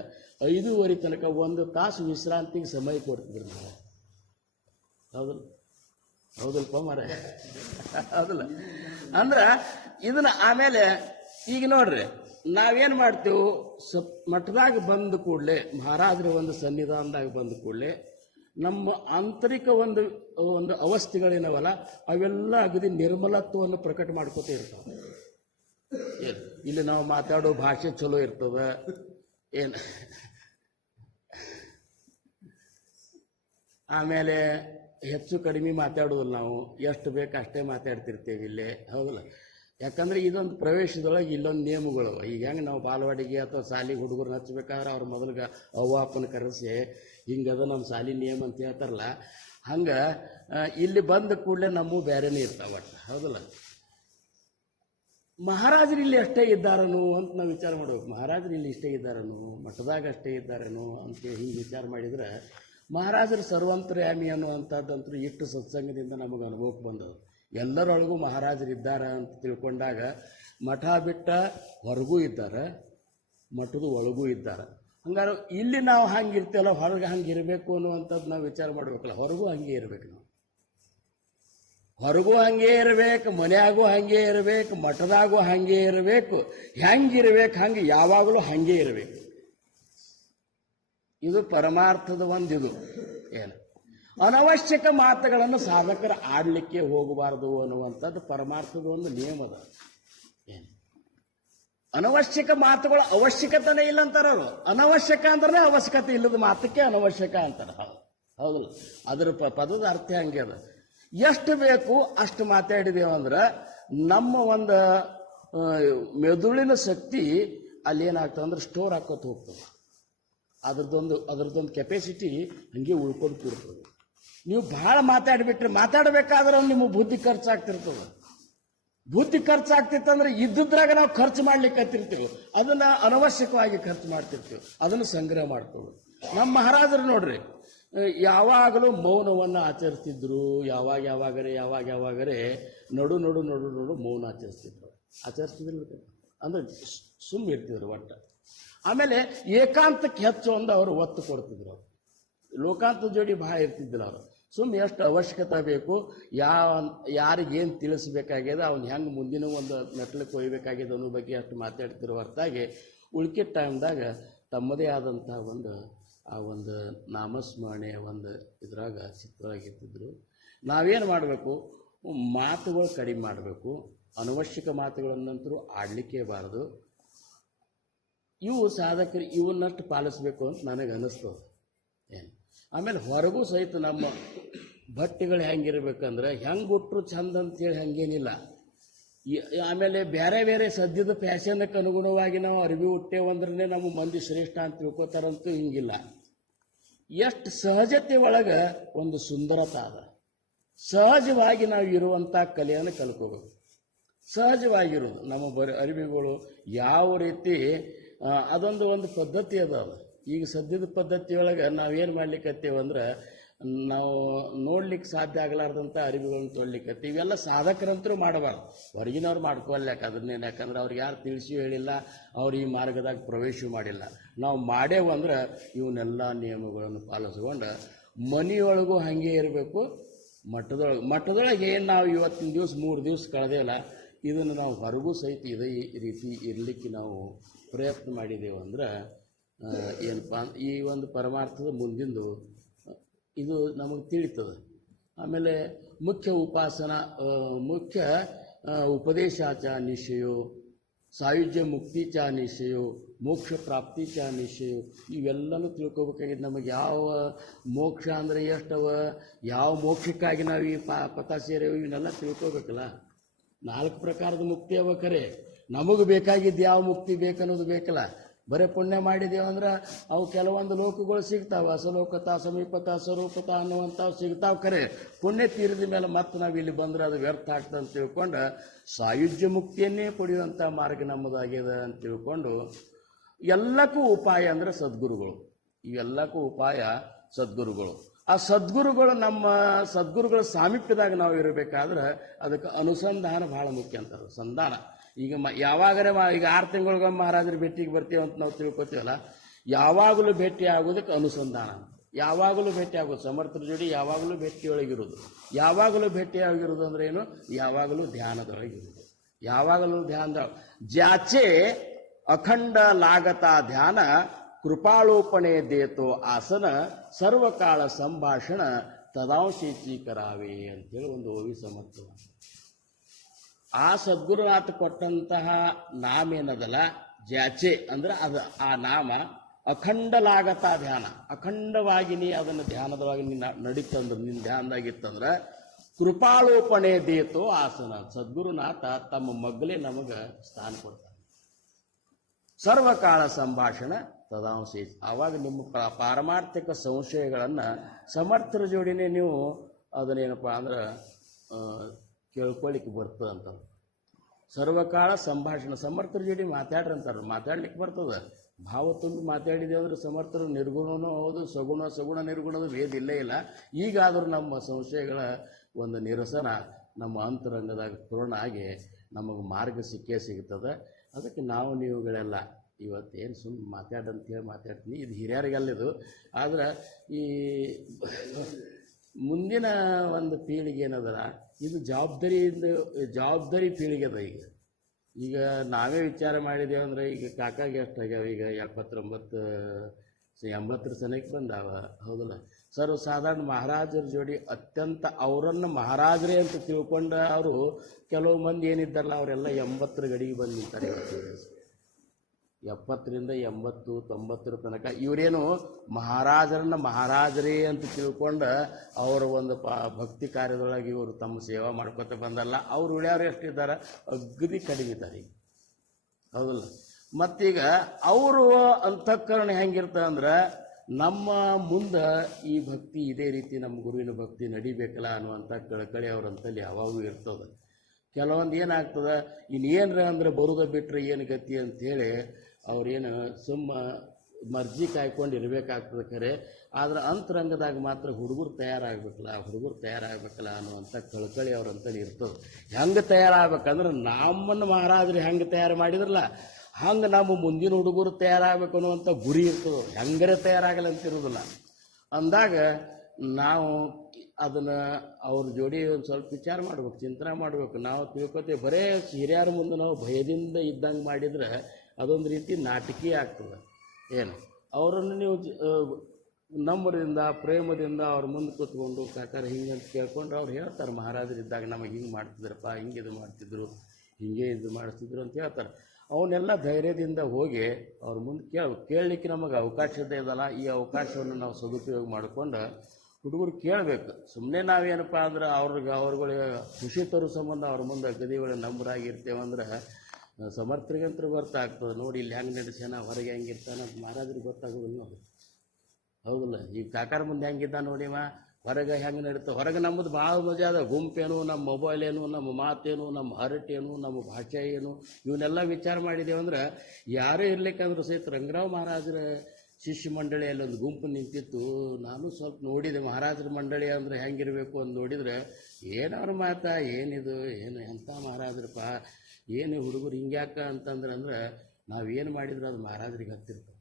5:30 ತನಕ 1 ತಾಸು ವಿಶ್ರಾಂತಿಗೆ ಸಮಯ ಕೊಡ್ತಿದ್ರು ನಾವು. ಹೌದಲ್ಲ? ಹೌದಲ್ಪ ಮಾರ? ಹೌದಲ್ಲ? ಅಂದ್ರೆ ಇದನ್ನ ಆಮೇಲೆ ಈಗ ನೋಡ್ರಿ, ನಾವೇನ್ ಮಾಡ್ತೇವೆ, ಮಠದಾಗ ಬಂದ ಕೂಡಲೇ, ಮಹಾರಾಜರ ಒಂದು ಸನ್ನಿಧಾನದಾಗ ಬಂದ ಕೂಡಲೇ ನಮ್ಮ ಆಂತರಿಕ ಒಂದು ಅವಸ್ಥೆಗಳೇನವಲ್ಲ ಅವೆಲ್ಲ ಅಗದಿ ನಿರ್ಮಲತ್ವವನ್ನು ಪ್ರಕಟ ಮಾಡ್ಕೋತ ಇರ್ತಾವೆ. ಇಲ್ಲಿ ನಾವು ಮಾತಾಡೋ ಭಾಷೆ ಚಲೋ ಇರ್ತದ. ಏನ್ ಆಮೇಲೆ ಹೆಚ್ಚು ಕಡಿಮೆ ಮಾತಾಡೋದಿಲ್ಲ. ನಾವು ಎಷ್ಟು ಬೇಕು ಅಷ್ಟೇ ಮಾತಾಡ್ತಿರ್ತೇವೆ ಇಲ್ಲೇ. ಹೌದಲ್ಲ? ಯಾಕಂದ್ರೆ ಇದೊಂದು ಪ್ರವೇಶದೊಳಗೆ ಇಲ್ಲೊಂದು ನಿಯಮಗಳು. ಈಗ ಹೆಂಗೆ ನಾವು ಬಾಲವಾಡಿಗೆ ಅಥವಾ ಶಾಲಿಗೆ ಹುಡುಗರನ್ನ ಹಚ್ಬೇಕಾದ್ರೆ ಅವ್ರ ಮೊದಲಿಗೆ ಅವ್ವ ಅಪ್ಪನ ಕರೆಸಿ ಹಿಂಗದ ನಮ್ಮ ಶಾಲಿ ನಿಯಮ ಅಂತ ಹೇಳ್ತಾರಲ್ಲ, ಹಂಗೆ ಇಲ್ಲಿ ಬಂದ ಕೂಡಲೇ ನಮ್ಮ ಬೇರೆನೇ ಇರ್ತಾವ. ಒಟ್ಟು ಹೌದಲ್ಲ? ಮಹಾರಾಜರು ಇಲ್ಲಿ ಅಷ್ಟೇ ಇದ್ದಾರನು ಅಂತ ನಾವು ವಿಚಾರ ಮಾಡ್ಬೇಕು. ಮಹಾರಾಜರು ಇಲ್ಲಿ ಇಷ್ಟೇ ಇದ್ದಾರನು, ಮಠದಾಗ ಅಷ್ಟೇ ಇದ್ದಾರೇನು ಅಂತ ಹಿಂಗೆ ವಿಚಾರ ಮಾಡಿದ್ರೆ ಮಹಾರಾಜರು ಸರ್ವಂತರ್ಯಾಮಿ ಅನ್ನುವಂಥದ್ದಂತೂ ಇಷ್ಟು ಸತ್ಸಂಗದಿಂದ ನಮಗೆ ಅನುಭವಕ್ಕೆ ಬಂದವು. ಎಲ್ಲರೊಳಗೂ ಮಹಾರಾಜರಿದ್ದಾರೆ ಅಂತ ತಿಳ್ಕೊಂಡಾಗ ಮಠ ಬಿಟ್ಟ ಹೊರಗೂ ಇದ್ದಾರೆ, ಮಠದ ಒಳಗೂ ಇದ್ದಾರೆ. ಹಂಗಾರೆ ಇಲ್ಲಿ ನಾವು ಹಂಗಿರ್ತೇವಲ್ಲ, ಹೊರಗೆ ಹಂಗೆ ಇರಬೇಕು ಅನ್ನುವಂಥದ್ದು ನಾವು ವಿಚಾರ ಮಾಡಬೇಕಲ್ಲ. ಹೊರಗೂ ಹಂಗೆ ಇರಬೇಕು. ನಾವು ಹೊರಗೂ ಹಂಗೆ ಇರಬೇಕು, ಮನೆಯಾಗೂ ಹಂಗೆ ಇರಬೇಕು, ಮಠದಾಗೂ ಹಂಗೆ ಇರಬೇಕು. ಹೆಂಗಿರ್ಬೇಕು ಹಂಗೆ ಯಾವಾಗಲೂ ಹಂಗೆ ಇರಬೇಕು. ಇದು ಪರಮಾರ್ಥದ ಒಂದಿದು. ಏನು ಅನವಶ್ಯಕ ಮಾತುಗಳನ್ನು ಸಾಧಕರು ಆಡಲಿಕ್ಕೆ ಹೋಗಬಾರದು ಅನ್ನುವಂಥದ್ದು ಪರಮಾರ್ಥದ ಒಂದು ನಿಯಮದ. ಏನು ಅನವಶ್ಯಕ ಮಾತುಗಳು ಅವಶ್ಯಕತೆನೇ ಇಲ್ಲ ಅಂತಾರ ಅವರು. ಅನವಶ್ಯಕ ಅಂದ್ರೆ ಅವಶ್ಯಕತೆ ಇಲ್ಲದ ಮಾತಕ್ಕೆ ಅನವಶ್ಯಕ ಅಂತಾರ. ಹೌದಲ್ಲ? ಅದರ ಪದದ ಅರ್ಥ ಹಂಗೆ ಅದ. ಎಷ್ಟು ಬೇಕು ಅಷ್ಟು ಮಾತಾಡಿದೇವಂದ್ರೆ ನಮ್ಮ ಒಂದು ಮೆದುಳಿನ ಶಕ್ತಿ ಅಲ್ಲಿ ಏನಾಗ್ತದೆ ಅಂದ್ರೆ ಸ್ಟೋರ್ ಹಾಕೋತ ಹೋಗ್ತದೆ. ಅದರದೊಂದು ಕೆಪಾಸಿಟಿ ಹಂಗೆ ಉಳ್ಕೊಂಡು ಕೂಡ್ತದೆ. ನೀವು ಭಾಳ ಮಾತಾಡಿಬಿಟ್ರೆ ಮಾತಾಡಬೇಕಾದ್ರೆ ನಿಮ್ಮ ಬುದ್ಧಿ ಖರ್ಚಾಗ್ತಿರ್ತದೆ. ಬುದ್ಧಿ ಖರ್ಚಾಗ್ತಿತ್ತಂದ್ರೆ ಇದ್ದಿದ್ರಾಗ ನಾವು ಖರ್ಚು ಮಾಡ್ಲಿಕ್ಕೆ ಹತ್ತಿರ್ತೀವಿ, ಅದನ್ನ ಅನವಶ್ಯಕವಾಗಿ ಖರ್ಚು ಮಾಡ್ತಿರ್ತೀವಿ. ಅದನ್ನು ಸಂಗ್ರಹ ಮಾಡ್ಕೊಳ್ಳೋದು. ನಮ್ಮ ಮಹಾರಾಜರು ನೋಡ್ರಿ, ಯಾವಾಗಲೂ ಮೌನವನ್ನು ಆಚರಿಸ್ತಿದ್ರು. ಯಾವಾಗರೇ ನಡು ಮೌನ ಆಚರಿಸ್ತಿದ್ರು. ಅಂದ್ರೆ ಸುಮ್ಮನೆ ಇರ್ತಿದ್ರು ಒಟ್ಟು. ಆಮೇಲೆ ಏಕಾಂತಕ್ಕೆ ಹೆಚ್ಚು ಒಂದು ಅವರು ಒತ್ತು ಕೊಡ್ತಿದ್ರು. ಲೋಕಾಂತ ಜೋಡಿ ಭಾಳ ಇರ್ತಿದ್ದಿಲ್ಲ ಅವರು. ಸುಮ್ಮನೆ ಎಷ್ಟು ಅವಶ್ಯಕತೆ ಬೇಕು, ಯಾರಿಗೇನು ತಿಳಿಸ್ಬೇಕಾಗ್ಯದ, ಅವ್ನು ಹೆಂಗೆ ಮುಂದಿನ ಒಂದು ಮೆಟ್ಲಕ್ಕೆ ಒಯ್ಯಬೇಕಾಗಿದೆ ಅನ್ನೋ ಬಗ್ಗೆ ಅಷ್ಟು ಮಾತಾಡ್ತಿರೋ ಹೊರತಾಗಿ ಉಳ್ಕಿದ ಟೈಮ್ದಾಗ ತಮ್ಮದೇ ಆದಂಥ ಒಂದು ನಾಮಸ್ಮರಣೆ ಒಂದು ಇದ್ರಾಗ ಚಿತ್ರವಾಗಿರ್ತಿದ್ರು. ನಾವೇನು ಮಾಡಬೇಕು, ಮಾತುಗಳು ಕಡಿಮೆ ಮಾಡಬೇಕು. ಅನವಶ್ಯಕ ಮಾತುಗಳನ್ನಂತರೂ ಆಡಲಿಕ್ಕೆ ಬಾರದು. ಇವು ಸಾಧಕರು ಇವನ್ನಷ್ಟು ಪಾಲಿಸ್ಬೇಕು ಅಂತ ನನಗೆ ಅನ್ನಿಸ್ತದೆ. ಏನು ಆಮೇಲೆ ಹೊರಗೂ ಸಹಿತ ನಮ್ಮ ಬಟ್ಟೆಗಳು ಹೆಂಗಿರ್ಬೇಕಂದ್ರೆ ಹೆಂಗೆ ಬಿಟ್ರು ಚಂದ ಅಂತೇಳಿ ಹಂಗೇನಿಲ್ಲ. ಆಮೇಲೆ ಬೇರೆ ಸದ್ಯದ ಫ್ಯಾಷನ್ಕ್ಕೆ ಅನುಗುಣವಾಗಿ ನಾವು ಅರಿವಿ ಹುಟ್ಟೇವಂದ್ರೆ ನಮ್ಮ ಮಂದಿ ಶ್ರೇಷ್ಠ ಅಂತ ತಿಳ್ಕೊತಾರಂತೂ ಹಿಂಗಿಲ್ಲ. ಎಷ್ಟು ಸಹಜತೆ ಒಳಗೆ ಒಂದು ಸುಂದರತೆ ಅದ. ಸಹಜವಾಗಿ ನಾವು ಇರುವಂಥ ಕಲೆಯನ್ನು ಕಲ್ಕೋಬೇಕು. ಸಹಜವಾಗಿರೋದು ನಮ್ಮ ಅರಿವಿಗಳು ಯಾವ ರೀತಿ ಅದೊಂದು ಪದ್ಧತಿ ಅದಾವ. ಈಗ ಸದ್ಯದ ಪದ್ಧತಿಯೊಳಗೆ ನಾವೇನು ಮಾಡ್ಲಿಕ್ಕತ್ತೀವಂದ್ರೆ ನಾವು ನೋಡ್ಲಿಕ್ಕೆ ಸಾಧ್ಯ ಆಗಲಾರ್ದಂಥ ಅರಿವುಗಳನ್ನು ತೊಗೊಳ್ಲಿಕ್ಕೆ ಇವೆಲ್ಲ ಸಾಧಕರಂತರೂ ಮಾಡಬಾರ್ದು. ಹೊರಗಿನವ್ರು ಮಾಡ್ಕೊಳ್ಯಾಕ ಅದನ್ನೇನು, ಯಾಕಂದ್ರೆ ಅವ್ರಿಗೆ ಯಾರು ತಿಳಿಸಿ ಹೇಳಿಲ್ಲ, ಅವ್ರು ಈ ಮಾರ್ಗದಾಗ ಪ್ರವೇಶ ಮಾಡಿಲ್ಲ. ನಾವು ಮಾಡೇವಂದ್ರೆ ಇವನ್ನೆಲ್ಲ ನಿಯಮಗಳನ್ನು ಪಾಲಿಸ್ಕೊಂಡು ಮನೆಯೊಳಗೂ ಹಾಗೆ ಇರಬೇಕು. ಮಠದೊಳಗೆ ಏನು ನಾವು ಇವತ್ತಿನ ದಿವಸ 3 ದಿವಸ ಕಳೆದೇವಲ್ಲ, ಇದನ್ನು ನಾವು ಹೊರಗೂ ಸಹಿತ ಇದೇ ರೀತಿ ಇರಲಿಕ್ಕೆ ನಾವು ಪ್ರಯತ್ನ ಮಾಡಿದೆವು ಅಂದ್ರೆ ಏನಪ್ಪ ಈ ಒಂದು ಪರಮಾರ್ಥದ ಮುಂದಿಂದು ಇದು ನಮಗೆ ತಿಳಿತದೆ. ಆಮೇಲೆ ಮುಖ್ಯ ಉಪಾಸನ ಮುಖ್ಯ ಉಪದೇಶಾಚ ನಿಶ್ಚಯೋ, ಸಾಯುಜ್ಯ ಮುಕ್ತಿಚ ನಿಶ್ಚಯೋ, ಮೋಕ್ಷ ಪ್ರಾಪ್ತಿಚ ನಿಶ್ಚಯೋ, ಇವೆಲ್ಲನೂ ತಿಳ್ಕೊಬೇಕಾಗಿದೆ. ನಮಗೆ ಯಾವ ಮೋಕ್ಷ ಅಂದರೆ ಎಷ್ಟವ, ಯಾವ ಮೋಕ್ಷಕ್ಕಾಗಿ ನಾವು ಈ ಪಥ ಸೇರೇವು ಇವನ್ನೆಲ್ಲ ತಿಳ್ಕೊಬೇಕಲ್ಲ. 4 ಪ್ರಕಾರದ ಮುಕ್ತಿ ಅವ ಖರೆ, ನಮಗೆ ಬೇಕಾಗಿದ್ದು ಯಾವ ಮುಕ್ತಿ ಬೇಕನ್ನೋದು ಬೇಕಲ್ಲ. ಬರೀ ಪುಣ್ಯ ಮಾಡಿದೇವಂದ್ರೆ ಅವು ಕೆಲವೊಂದು ಲೋಕಗಳು ಸಿಗ್ತಾವೆ, ಅಸಲೋಕತ ಸಮೀಪತ ಸ್ವರೂಪತ ಅನ್ನುವಂಥವು ಸಿಗ್ತಾವೆ ಖರೆ. ಪುಣ್ಯ ತೀರಿದ ಮೇಲೆ ಮತ್ತೆ ನಾವು ಇಲ್ಲಿ ಬಂದರೆ ಅದು ವ್ಯರ್ಥ ಆಗ್ತದೆ ಅಂತ ತಿಳ್ಕೊಂಡು ಸಾಯುಜ್ಯ ಮುಕ್ತಿಯನ್ನೇ ಪಡೆಯುವಂಥ ಮಾರ್ಗ ನಮ್ಮದಾಗಿದೆ ಅಂತ ತಿಳ್ಕೊಂಡು ಎಲ್ಲಕ್ಕೂ ಉಪಾಯ ಅಂದರೆ ಸದ್ಗುರುಗಳು. ಇವೆಲ್ಲಕ್ಕೂ ಉಪಾಯ ಸದ್ಗುರುಗಳು. ಆ ಸದ್ಗುರುಗಳು ನಮ್ಮ ಸದ್ಗುರುಗಳ ಸಾಮೀಪ್ಯದಾಗ ನಾವು ಇರಬೇಕಾದ್ರೆ ಅದಕ್ಕೆ ಅನುಸಂಧಾನ ಭಾಳ ಮುಖ್ಯ ಅಂತಾರೆ. ಸಂಧಾನ ಈಗ ಯಾವಾಗರೇ ಈಗ 6 ತಿಂಗಳಿಗೊಮ್ಮೆ ಮಹಾರಾಜರ ಭೇಟಿಗೆ ಬರ್ತೀವಿ ಅಂತ ನಾವು ತಿಳ್ಕೊತೀವಲ್ಲ, ಯಾವಾಗಲೂ ಭೇಟಿ ಆಗೋದಕ್ಕೆ ಅನುಸಂಧಾನ. ಯಾವಾಗಲೂ ಭೇಟಿ ಆಗೋದು ಸಮರ್ಥರ ಜೋಡಿ, ಯಾವಾಗಲೂ ಭೇಟಿಯೊಳಗಿರೋದು. ಯಾವಾಗಲೂ ಭೇಟಿಯಾಗಿರೋದು ಅಂದ್ರೆ ಏನು? ಯಾವಾಗಲೂ ಧ್ಯಾನದೊಳಗಿರೋದು. ಯಾವಾಗಲೂ ಧ್ಯಾನದ ಜಾಚೆ ಅಖಂಡ ಲಾಗತ ಧ್ಯಾನ ಕೃಪಾಳೋಪಣೆ ದೇತೋ ಆಸನ ಸರ್ವಕಾಲ ಸಂಭಾಷಣ ತದಾಂಶೀಕರಾವೆ ಅಂತೇಳಿ ಒಂದು ಓವಿ ಸಮರ್ಥ. ಆ ಸದ್ಗುರುನಾಥ ಕೊಟ್ಟಂತಹ ನಾಮ ಏನದಲ್ಲ ಜಾಚೆ ಅಂದ್ರೆ ಅದು ಆ ನಾಮ ಅಖಂಡಲಾಗತ ಧ್ಯಾನ, ಅಖಂಡವಾಗಿ ನೀ ಅದನ್ನು ಧ್ಯಾನದೊಳಗೆ ನಡೀತಂದ್ರೆ ನಿನ್ನ ಧ್ಯಾನದಾಗಿತ್ತಂದ್ರೆ ಕೃಪಾಳೋಪಣೆ ದೇತೋ ಆಸನ, ಸದ್ಗುರುನಾಥ ತಮ್ಮ ಮಗ್ಗಲೇ ನಮಗೆ ಸ್ಥಾನ ಕೊಡ್ತಾನೆ. ಸರ್ವಕಾಲ ಸಂಭಾಷಣ ತದಾಂಶ, ಆವಾಗ ನಿಮ್ಮ ಪಾರಮಾರ್ಥಿಕ ಸಂಶಯಗಳನ್ನು ಸಮರ್ಥರ ಜೋಡಿನೇ ನೀವು ಅದನ್ನೇನಪ್ಪ ಅಂದ್ರೆ ಕೇಳ್ಕೊಳ್ಳಿಕ್ಕೆ ಬರ್ತದೆ ಅಂತ. ಸರ್ವಕಾಲ ಸಂಭಾಷಣೆ, ಸಮರ್ಥರ ಜೋಡಿ ಮಾತಾಡ್ರಿ ಅಂತಾರೆ, ಮಾತಾಡ್ಲಿಕ್ಕೆ ಬರ್ತದೆ. ಭಾವ ತುಂಬಿ ಮಾತಾಡಿದೆ ಅಂದ್ರೆ ಸಮರ್ಥರು ನಿರ್ಗುಣನೂ ಹೌದು, ಸಗುಣ ನಿರ್ಗುಣದ ಭೇದ ಇಲ್ಲೇ ಇಲ್ಲ. ಈಗಾದರೂ ನಮ್ಮ ಸಂಶಯಗಳ ಒಂದು ನಿರಸನ ನಮ್ಮ ಅಂತರಂಗದಾಗ ಪೂರ್ಣ ಆಗಿ ನಮಗೆ ಮಾರ್ಗ ಸಿಕ್ಕೇ ಸಿಗ್ತದೆ. ಅದಕ್ಕೆ ನಾವು ನೀವುಗಳೆಲ್ಲ ಇವತ್ತೇನು ಸುಮ್ಮನೆ ಮಾತಾಡಂತೇಳಿ ಮಾತಾಡ್ತೀನಿ, ಇದು ಹಿರಿಯರಿಗಲ್ಲಿದು. ಆದರೆ ಈ ಮುಂದಿನ ಒಂದು ಪೀಳಿಗೆ ಏನದಲ್ಲ, ಇದು ಜವಾಬ್ದಾರಿ ಪೀಳಿಗೆ ಅದ. ಈಗ ನಾವೇ ವಿಚಾರ ಮಾಡಿದ್ದೇವೆ ಅಂದರೆ ಈಗ ಕಾಕಾಗೆ ಎಷ್ಟಾಗ್ಯಾವ, ಈಗ 79 ಸನಕ್ಕೆ ಬಂದಾವ, ಹೌದಲ್ಲ. ಸಾಧಾರಣ ಮಹಾರಾಜರ ಜೋಡಿ ಅತ್ಯಂತ ಅವರನ್ನು ಮಹಾರಾಜರೇ ಅಂತ ತಿಳ್ಕೊಂಡ ಅವರು ಕೆಲವು ಮಂದಿ ಏನಿದ್ದಾರಲ್ಲ ಅವರೆಲ್ಲ 80 ಗಡಿಗೆ ಬಂದು ನಿಂತಾರೆ. 70ರಿಂದ 80, 90 ತನಕ ಇವರೇನು ಮಹಾರಾಜರನ್ನ ಮಹಾರಾಜರೇ ಅಂತ ತಿಳ್ಕೊಂಡು ಅವರ ಒಂದು ಭಕ್ತಿ ಕಾರ್ಯದೊಳಗೆ ಇವರು ತಮ್ಮ ಸೇವಾ ಮಾಡ್ಕೊತ ಬಂದಲ್ಲ. ಅವ್ರು ಉಳಿಯವ್ರು ಎಷ್ಟಿದ್ದಾರೆ? ಅಗದಿ ಕಡಿಮೆ ಇದ್ದಾರೆ, ಹೌದಲ್ಲ. ಮತ್ತೀಗ ಅವರು ಅಂತಃಕರಣ ಹೆಂಗಿರ್ತದೆ ಅಂದ್ರೆ ನಮ್ಮ ಮುಂದೆ ಈ ಭಕ್ತಿ ಇದೇ ರೀತಿ ನಮ್ಮ ಗುರುವಿನ ಭಕ್ತಿ ನಡಿಬೇಕಲ್ಲ ಅನ್ನುವಂಥ ಕಳಕಳಿ ಅವ್ರಂತಲ್ಲಿ ಯಾವಾಗೂ ಇರ್ತದೆ. ಕೆಲವೊಂದು ಏನಾಗ್ತದೆ, ಇನ್ನೇನ್ರ ಅಂದ್ರೆ ಬರುದ ಬಿಟ್ಟರೆ ಏನು ಗತಿ ಅಂಥೇಳಿ ಅವ್ರೇನು ಸುಮ್ಮ ಮರ್ಜಿ ಕಾಯ್ಕೊಂಡು ಇರಬೇಕಾಗ್ತದೆ ಖರೆ. ಆದ್ರೆ ಅಂತರಂಗದಾಗ ಮಾತ್ರ ಹುಡುಗರು ತಯಾರಾಗಬೇಕಲ್ಲ ಅನ್ನುವಂಥ ಕಳಕಳಿ ಅವ್ರಂತಲ್ಲಿ ಇರ್ತದೆ. ಹೆಂಗೆ ತಯಾರಾಗಬೇಕಂದ್ರೆ ನಮ್ಮನ್ನು ಮಹಾರಾಜರು ಹೆಂಗೆ ತಯಾರು ಮಾಡಿದ್ರಲ್ಲ ಹಂಗೆ ನಮ್ಮ ಮುಂದಿನ ಹುಡುಗರು ತಯಾರಾಗಬೇಕು ಅನ್ನುವಂಥ ಗುರಿ ಇರ್ತದೆ. ಹೆಂಗರೆ ತಯಾರಾಗಲ್ಲ ಅಂತಿರೋದಿಲ್ಲ. ಅಂದಾಗ ನಾವು ಅದನ್ನು ಅವ್ರ ಜೋಡಿ ಒಂದು ಸ್ವಲ್ಪ ವಿಚಾರ ಮಾಡ್ಬೇಕು, ಚಿಂತನೆ ಮಾಡಬೇಕು. ನಾವು ತಿಳ್ಕೊತೀವಿ ಬರೇ ಹಿರಿಯರ ಮುಂದೆ ನಾವು ಭಯದಿಂದ ಇದ್ದಂಗೆ ಮಾಡಿದರೆ ಅದೊಂದು ರೀತಿ ನಾಟಕೀಯ ಆಗ್ತದೆ. ಏನು ಅವರನ್ನು ನೀವು ನಂಬರದಿಂದ ಪ್ರೇಮದಿಂದ ಅವ್ರ ಮುಂದೆ ಕೂತ್ಕೊಂಡು ಕಾಕಾರ ಹಿಂಗಂತ ಕೇಳ್ಕೊಂಡು ಅವ್ರು ಹೇಳ್ತಾರೆ, ಮಹಾರಾಜರಿದ್ದಾಗ ನಮಗೆ ಹಿಂಗೆ ಮಾಡ್ತಿದ್ರಪ್ಪ, ಹಿಂಗೆ ಇದು ಮಾಡ್ತಿದ್ರು, ಹಿಂಗೆ ಇದು ಮಾಡಿಸ್ತಿದ್ರು ಅಂತ ಹೇಳ್ತಾರೆ. ಅವನ್ನೆಲ್ಲ ಧೈರ್ಯದಿಂದ ಹೋಗಿ ಅವ್ರ ಮುಂದೆ ಕೇಳಲಿಕ್ಕೆ ನಮಗೆ ಅವಕಾಶದ ಇದಲ್ಲ. ಈ ಅವಕಾಶವನ್ನು ನಾವು ಸದುಪಯೋಗ ಮಾಡಿಕೊಂಡು ಹುಡುಗರು ಕೇಳಬೇಕು. ಸುಮ್ಮನೆ ನಾವೇನಪ್ಪ ಅಂದ್ರೆ ಅವ್ರುಗಳಿಗೆ ಖುಷಿ ತರೋ ಸಂಬಂಧ ಅವ್ರ ಮುಂದೆ ಗದಿಗಳ ನಂಬರಾಗಿರ್ತೇವೆ ಅಂದ್ರೆ ಸಮರ್ಥರಿಗಂತೂ ಗೊತ್ತಾಗ್ತದೆ. ನೋಡಿ ಇಲ್ಲಿ ಹೆಂಗೆ ನಡೆಸ್ಯಾನ, ಹೊರಗೆ ಹೆಂಗಿರ್ತಾನೆ ಅಂತ ಮಹಾರಾಜರಿಗೆ ಗೊತ್ತಾಗೋದಿಲ್ಲ ನೋಡಿ, ಹೌದಿಲ್ಲ. ಈಗ ಕಾಕಾರ ಮುಂದೆ ಹೆಂಗಿದ್ದ ನೋಡಿವ, ಹೊರಗೆ ಹೆಂಗೆ ನಡೀತದೆ. ಹೊರಗೆ ನಮ್ಮದು ಭಾಳ ಮಜಾ ಅದ. ಗುಂಪೇನು, ನಮ್ಮ ಮೊಬೈಲ್ ಏನು, ನಮ್ಮ ಮಾತೇನು, ನಮ್ಮ ಹರಟೇನು, ನಮ್ಮ ಭಾಷೆ ಏನು, ಇವನ್ನೆಲ್ಲ ವಿಚಾರ ಮಾಡಿದ್ದೇವೆ ಅಂದ್ರೆ ಯಾರೇ ಇರ್ಲಿಕ್ಕಂದ್ರೂ ಸಹಿತ ರಂಗರಾವ್ ಮಹಾರಾಜರ ಶಿಷ್ಯ ಮಂಡಳಿಯಲ್ಲಿ ಒಂದು ಗುಂಪು ನಿಂತಿತ್ತು. ನಾನು ಸ್ವಲ್ಪ ನೋಡಿದೆ ಮಹಾರಾಜರ ಮಂಡಳಿ ಅಂದರೆ ಹೆಂಗಿರಬೇಕು ಅಂತ ನೋಡಿದರೆ ಏನವ್ರ ಮಾತಾ, ಏನಿದು, ಏನು ಎಂಥ ಮಹಾರಾಜರಪ್ಪ, ಏನು ಹುಡುಗರು ಹಿಂಗ್ಯಾಕ ಅಂತಂದ್ರೆ ನಾವೇನು ಮಾಡಿದ್ರೆ ಅದು ಮಹಾರಾಜರಿಗೆ ಹತ್ತಿರ್ತದೆ.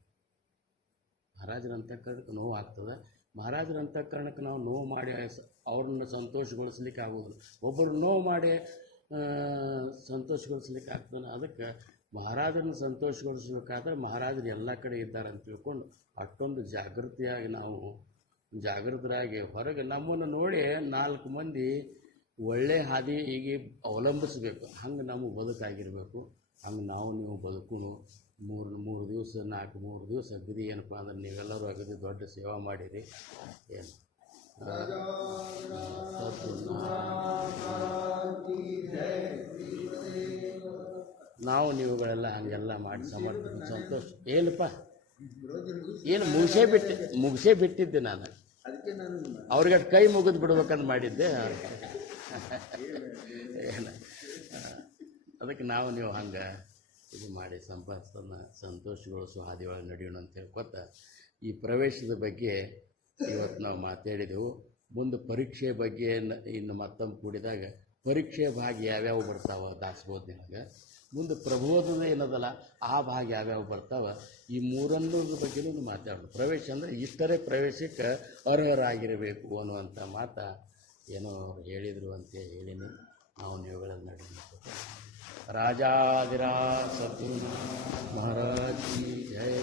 ಮಹಾರಾಜರ ಅಂತಃಕರಣಕ್ಕೆ ನೋವು ಆಗ್ತದೆ. ಮಹಾರಾಜರ ಅಂತಃಕರಣಕ್ಕೆ ನಾವು ನೋವು ಮಾಡಿ ಅವ್ರನ್ನ ಸಂತೋಷಗೊಳಿಸ್ಲಿಕ್ಕೆ ಆಗೋದಿಲ್ಲ. ಒಬ್ಬರು ನೋವು ಮಾಡಿ ಸಂತೋಷಗೊಳಿಸ್ಲಿಕ್ಕೆ ಆಗ್ತಾನೆ. ಅದಕ್ಕೆ ಮಹಾರಾಜರನ್ನು ಸಂತೋಷಗೊಳಿಸ್ಬೇಕಾದ್ರೆ ಮಹಾರಾಜರು ಎಲ್ಲ ಕಡೆ ಇದ್ದಾರೆ ಅಂತ ತಿಳ್ಕೊಂಡು ಅಷ್ಟೊಂದು ಜಾಗೃತಿಯಾಗಿ ನಾವು ಜಾಗೃತರಾಗಿ ಹೊರಗೆ ನಮ್ಮನ್ನು ನೋಡಿ 4 ಮಂದಿ ಒಳ್ಳೆ ಹಾದಿಗೆ ಅವಲಂಬಿಸಬೇಕು. ಹಂಗೆ ನಮಗೆ ಬದುಕಾಗಿರಬೇಕು. ಹಂಗೆ ನೀವು ಬದುಕು ಮೂರು ದಿವಸ 3 ದಿವಸ ಅಗದಿ ಏನಪ್ಪ ಅಂದ್ರೆ ನೀವೆಲ್ಲರೂ ಅಗದಿ ದೊಡ್ಡ ಸೇವಾ ಮಾಡಿರಿ. ಏನು ನಾವು ನೀವುಗಳೆಲ್ಲ ಹಂಗೆಲ್ಲ ಮಾಡಿ ಸಂತೋಷ. ಏನಪ್ಪ ಏನು ಮುಗಿಸೇ ಬಿಟ್ಟಿದ್ದೆ ನಾನು. ಅವ್ರಿಗೆ ಕೈ ಮುಗಿದು ಬಿಡ್ಬೇಕಂತ ಮಾಡಿದ್ದೆ. ಏನು ಅದಕ್ಕೆ ನೀವು ಹಂಗೆ ಇದು ಮಾಡಿ ಸಂತೋಷಗೊಳಿಸೋ ಹಾದಿಯೊಳಗೆ ನಡೆಯೋಣ ಅಂತ ಹೇಳ್ಕೊತ ಈ ಪ್ರವೇಶದ ಬಗ್ಗೆ ಇವತ್ತು ನಾವು ಮಾತಾಡಿದೆವು. ಮುಂದೆ ಪರೀಕ್ಷೆ ಬಗ್ಗೆ ಇನ್ನು ಮತ್ತೊಮ್ಮೆ ಕೂಡಿದಾಗ ಪರೀಕ್ಷೆ ಭಾಗ ಯಾವ್ಯಾವ ಬರ್ತಾವ ದಾಸಬೋಧನೆಯಾಗ, ಮುಂದೆ ಪ್ರಬೋಧನೆ ಏನದಲ್ಲ ಆ ಭಾಗ ಯಾವ್ಯಾವ ಬರ್ತಾವ, ಈ ಮೂರನ್ನೋದ್ರ ಬಗ್ಗೆನೂ ಮಾತಾಡೋಣ. ಪ್ರವೇಶ ಅಂದರೆ ಇಷ್ಟರೇ ಪ್ರವೇಶಕ್ಕೆ ಅರ್ಹರಾಗಿರಬೇಕು ಅನ್ನುವಂಥ ಮಾತು ಏನೋ ಹೇಳಿದರು ಅಂತ ಹೇಳಿನಿ. ನಾವು ನೀವುಗಳಲ್ಲಿ ನಡೆಯಬೇಕು. ರಾಜಾದಿರಾಜ ಸದ್ಗುರು ಮಹಾರಾಜ್ ಕಿ ಜೈ.